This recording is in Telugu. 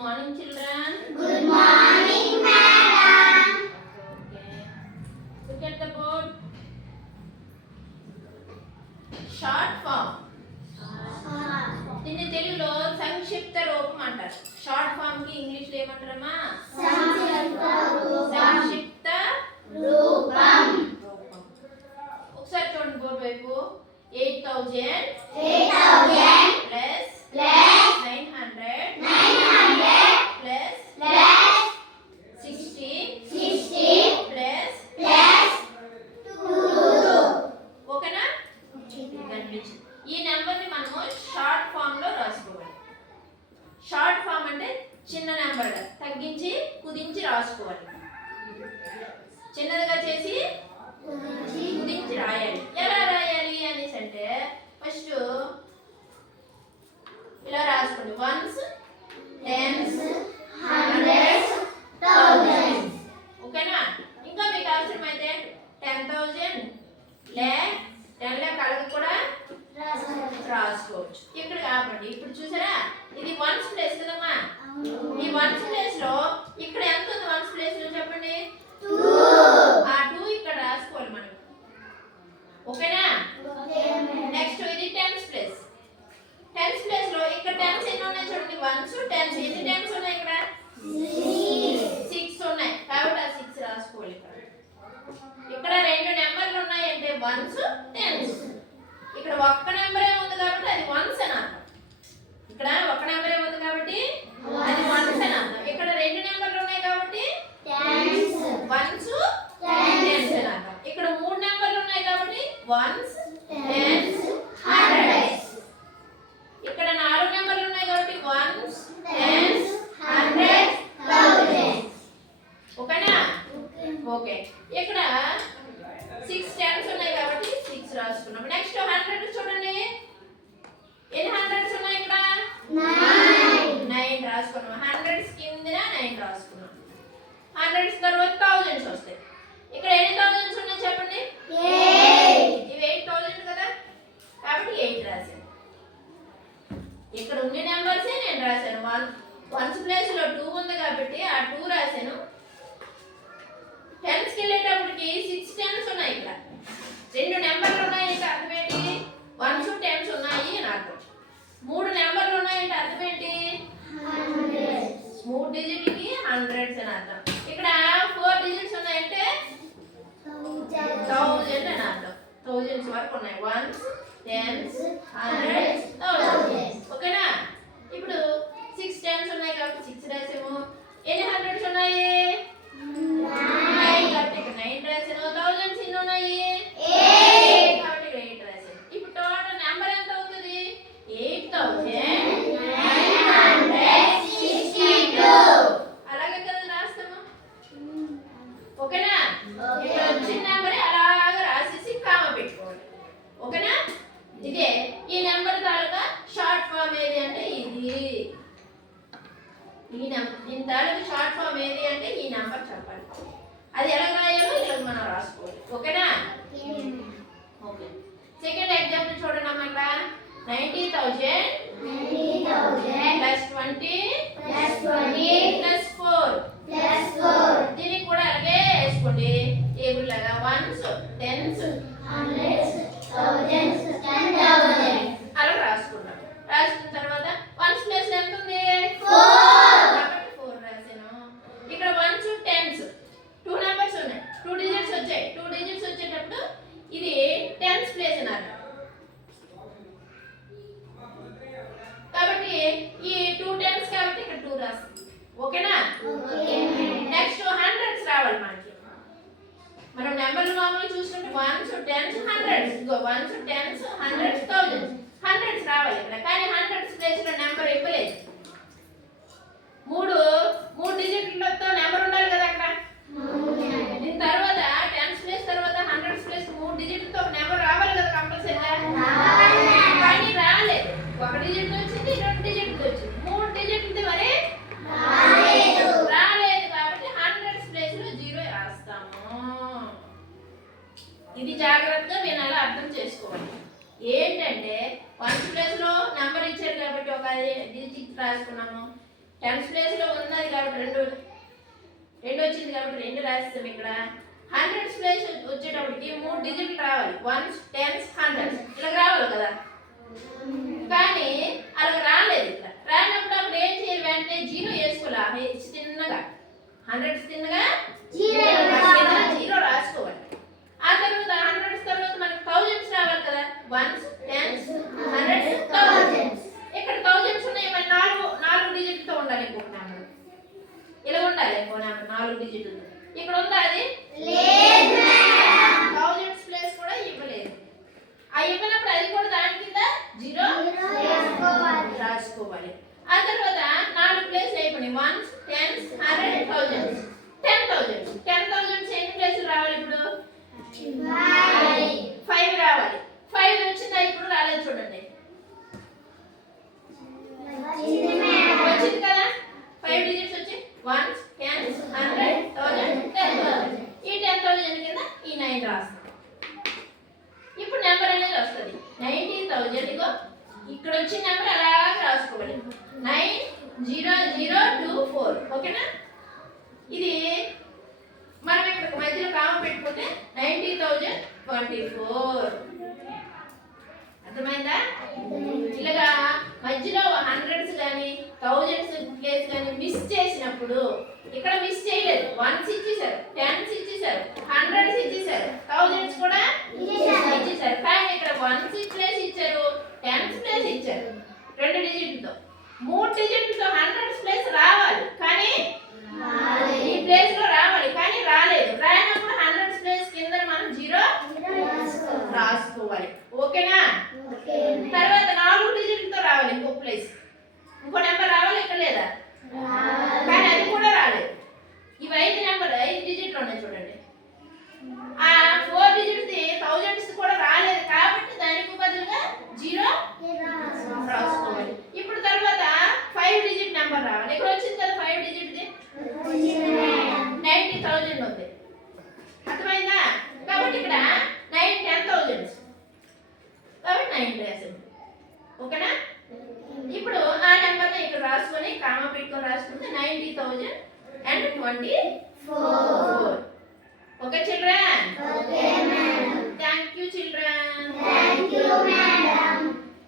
morning, children. Good morning, madam. Okay. Look at the board. Short form. దీన్ని తెలుగులో సంక్షిప్త రూపం అంటారు. షార్ట్ ఫామ్ కి ఇంగ్లీష్ లో ఏమంటారమ్మా? సంక్షిప్త రూపం. ఒకసారి చూడండి బోర్డు వైపు. 8,000 ప్లస్ 900 ప్లస్ 60 ప్లస్ 2. ఓకేనా? ఈ నెంబర్ని మనము షార్ట్ ఫామ్ లో రాసుకోవాలి. షార్ట్ ఫామ్ అంటే చిన్న నెంబర్ తగ్గించి కుదించి రాసుకోవాలి. చిన్నదిగా చేసి కుదించి రాయాలి. ఎలా రాయాలి అనేసి అంటే ఫస్ట్ ఇలా రాసుకోండి. Ones, tens, hundreds, thousands. ఓకేనా? ఇంకా మీకు అవసరమైతే 10,000 లాక్ 10 లాక్ అలాగ కూడా రాసుకోవచ్చు. ఇక్కడ కాబట్టి ఇప్పుడు చూసారా ఇది వన్స్ ప్లేస్ కదమ్మా. ఈ వన్స్ ప్లేస్ లో ఇక్కడ ఎంత ఉంది? వన్స్ ప్లేస్ లో చెప్పండి. 2. ఆ 2 ఇక్కడ రాసుకోవాలి మనం. ఓకేనా? నెక్స్ట్ ఇది టెన్స్ ప్లేస్. టెన్స్ ప్లేస్ లో ఇక్కడ టెన్స్ ఎన్ని ఉన్నాయి చూడండి. వన్స్ టెన్స్ ఎన్ని టెన్స్ ఉన్నాయి ఇక్కడ? 6 ఉన్నాయి. కాబట్టి ఆ 6 రాసుకోవాలి. ఇక్కడ రెండు నెంబర్లు ఉన్నాయి అంటే వన్స్ టెన్స్. ఇక్కడ ఒక్క నెంబరే ఉంది కాబట్టి అది వన్స్ అని అర్థం. ఇక్కడ ఒక్క నెంబరే ఉంది కాబట్టి అది వన్స్ అని అర్థం. ఇక్కడ రెండు నెంబర్లు ఉన్నాయి కాబట్టి వన్స్ టెన్స్ అని అర్థం. ఇక్కడ మూడు నెంబర్లు ఉన్నాయి కాబట్టి వన్స్ టెన్స్ హండ్రెడ్స్. ఇక్కడ 4 నెంబర్లు ఉన్నాయి కాబట్టి వన్స్ టెన్స్ హండ్రెడ్స్ థౌజండ్స్. ఓకేనా? ఓకే. ఇక్కడ 6 టెన్స్ ఉన్నాయి కాబట్టి 6 రాసుకున్నాం. నెక్స్ట్ 100 చూడండి. ఎన్ని హండ్రెడ్స్ ఉన్నాయి ఇక్కడ? 9 రాసుకున్నాం. హండ్రెడ్స్ కిందన 9 రాసుకున్నాం. హండ్రెడ్స్ తర్వాత థౌజండ్స్ వస్తాయి. ఇక్కడ ఎన్ని థౌజండ్స్ ఉన్నాయి చెప్పండి? 8. ఇవి 8,000 కదా కాబట్టి 8 రాశాను. ఇక్కడ ఉన్న నెంబర్సే నేను రాశాను. వన్స్ ప్లేస్ లో 2 ఉంది కాబట్టి ఆ 2 రాశాను. టెన్స్ కి వెళ్ళేటప్పటికి 6 టెన్స్ ఉన్నాయి. ఇక్కడ రెండు నెంబర్లు ఉన్నాయంటే అర్థం ఏంటి? వన్స్ టెన్స్ ఉన్నాయి అని అర్థం. 3 నెంబర్లు ఉన్నాయంటే అర్థం ఏంటి? 3 డిజిట్లకి హండ్రెడ్స్ అని అర్థం. ఇక్కడ 4 డిజిట్స్ ఉన్నాయంటే 1000 అని అర్థం. థౌజండ్స్ వరకు ఉన్నాయి. Once tens hundreds thousands. ఓకేనా? ఇప్పుడు 6 టెన్స్ ఉన్నాయి కాబట్టి 6 రాసాము. ఎన్ని హండ్రెడ్స్ ఉన్నాయి? 9 కాబట్టి ఇక్కడ 9 రాసాను. థౌజండ్స్ ఎన్ని ఉన్నాయి? 8 కాబట్టి ఇక్కడ 8 రాసాను. ఇప్పుడు టోటల్ నెంబర్ ఎంత అవుతుంది? 8,962. అలాగే కదా రాస్తాము. ఓకేనా? ఇక్కడ వచ్చిన నెంబర్ అలాగా రాసేసి కామ పెట్టుకోవాలి. ఓకేనా? ఇదే ఈ నెంబర్ తాలూకా షార్ట్ ఫామ్ ఏది అంటే ఇది. దీని తాలూకా షార్ట్ ఫామ్ ఏది అంటే ఈ నెంబర్ చెప్పాలి. అది ఎలా రాయాలో ఇలా మనం రాసుకోవాలి. ఓకేనా? ఓకే. సెకండ్ ఎగ్జాంపుల్ చూడండి అమ్మ. ఇక్కడ 90,000 ప్లస్ 20 ప్లస్ 4. దీనికి కూడా అలాగే వేసుకోండి. టేబుల్ లాగా వన్స్ టెన్స్ హండ్రెడ్స్ థౌజండ్స్ 10,000 అలా రాసుకుంటాం. రాసుకున్న తర్వాత వన్స్ ప్లేస్ ఎంత ఉంది? 4 కాబట్టి 4 రాసాను. ఇక్కడ వన్స్ టెన్స్ 2 నెంబర్స్ ఉన్నాయి. 2 డిజిట్స్ వచ్చాయి. 2 డిజిట్స్ వచ్చేటప్పుడు ఇది టెన్స్ ప్లేస్ అన్నారు కాబట్టి ఈ 2 టెన్స్ కాబట్టి ఇక్కడ 2 రాస్తాం. ఓకేనా? నెక్స్ట్ హండ్రెడ్స్ రావాలి మనకి. మనం నెంబర్లు మామూలుగా చూసుకుంటే వన్స్ టెన్స్ హండ్రెడ్స్. ఇగో ones tens hundreds thousands. Hundreds రావాలి ఇక్కడ. కానీ హండ్రెడ్స్ ప్లేస్ లో నెంబర్ ఇవ్వలేదు. 3 డిజిట్లతో నెంబర్ ఉండాలి కదా అక్కడ. దీని తర్వాత టెన్స్ ప్లేస్ తర్వాత హండ్రెడ్స్ ప్లేస్ 3 డిజిట్లతో ఒక నెంబర్ రావాలి కదా కంపల్సరీగా. కానీ రాలేదు. 1 డిజిట్ వచ్చింది, 2 డిజిట్ వచ్చింది, 3 డిజిట్లతో మరి రాలేదు. కాబట్టి హండ్రెడ్స్ ప్లేస్ లో 0 రాస్తాము. ఇది జాగ్రత్తగా వినాలి, అర్థం చేసుకోవాలి. ఏంటంటే 1 ప్లేస్ లో నెంబర్ ఇచ్చారు కాబట్టి ఒక డిజిట్ రాసుకున్నాము. టెన్స్ ప్లేస్ లో ఉన్నది కాబట్టి రెండు వచ్చింది కాబట్టి రెండు రాస్తాం ఇక్కడ. హండ్రెడ్స్ ప్లేస్ వచ్చేటప్పటికి 3 డిజిట్లు రావాలి. వన్స్, టెన్స్, హండ్రెడ్స్ ఇలా రావాలి కదా. కానీ అలా రాలేదు ఇక్కడ. రానప్పుడు అప్పుడు ఏం చేయాలి? వెంటనే జీరో వేసుకోవాలి. చిన్నగా హండ్రెడ్స్ చిన్నగా జీరో రాసుకోవాలి. ఆ తర్వాత హండ్రెడ్స్ తర్వాత మనకి థౌజండ్స్ రావాలి కదా. Ones, tens, hundreds, thousands. ఇక్కడ థౌజండ్స్ ఉన్నాయి. మరి నాలుగు డిజిట్లతో ఉండాలి. ఇంకొక నెంబర్ ఇలా ఉండాలి. ఇంకో నెంబర్ 4 డిజిట్లతో. ఇక్కడ ఉందా అది? థౌజండ్స్ ప్లేస్ కూడా ఇవ్వలేదు. ఆ ఇవ్వనప్పుడు అది కూడా దాని కింద జీరో రాసుకోవాలి. ఆ తర్వాత 4 ప్లేస్ అయిపోయినాయి. Once, tense, hundred, thousands. 10,000 ఎన్ని ప్లేసులు రావాలి ఇప్పుడు? 5 రావాలి. 5 వచ్చిందా? ఇప్పుడు రాలేదు చూడండి. వచ్చింది కదా. 5 డిజిట్స్ వచ్చి వన్స్, టెన్స్, హండ్రెడ్, థౌజండ్, 10,000. ఈ 10,000 కింద ఈ 9 రాస్తాం. ఇప్పుడు నెంబర్ అనేది వస్తుంది 19,000. ఇగో ఇక్కడ వచ్చిన నెంబర్ అలాగే రాసుకోవాలి. 90024. ఓకేనా? ఇది మనం ఇక్కడ మధ్యలో కామ పెట్టుకుంటే 90,024. అర్థమైందా? ఇలాగా మధ్యలో హండ్రెడ్స్ కానీ థౌజండ్స్ ప్లేస్ కానీ మిస్ చేసినప్పుడు ఇక్కడ మిస్ చేయలేదు. వన్స్ ఇచ్చేసారు, టెన్స్ ఇచ్చేసారు, హండ్రెడ్స్ ఇచ్చేసారు, థౌజండ్స్ కూడా ఇచ్చేసారు. కానీ ఇక్కడ వన్స్ ప్లేస్ ఇచ్చారు, టెన్స్ ప్లేస్ ఇచ్చారు. 2 డిజిట్లతో 3 డిజిట్లతో హండ్రెడ్స్ ప్లేస్ రావాలి. కానీ ఈ ప్లేస్ లో రావాలి. కానీ రాలేదు. రానప్పుడు హండ్రెడ్స్ ప్లేస్ కింద మనం జీరో రాసుకోవాలి. ఓకేనా? తర్వాత 4 డిజిట్లతో రావాలి. ఇంకో ప్లేస్ ఇంకో నెంబర్ రావాలి. ఇక్కడ లేదా? కానీ అది కూడా రాలేదు. ఇవి 5 డిజిట్లు ఉన్నాయి చూడండి. ఆ 4 డిజిట్స్ థౌజండ్స్ కూడా రాలేదు కాబట్టి దానికి బదులుగా జీరో రాసుకోవాలి. ఇప్పుడు తర్వాత 5 డిజిట్ నెంబర్ రావాలి. ఇక్కడ వచ్చింది కదా 5 డిజిట్ది 90,000 ఉంది. అర్థమైందా? కాబట్టి ఇక్కడ 10,000 కాబట్టి 9 రాసింది. ఓకేనా? ఇప్పుడు ఆ నెంబర్ని ఇక్కడ రాసుకొని కామా పెట్టుకొని రాసుకుంటే 90,024. Okay children? Thank you children.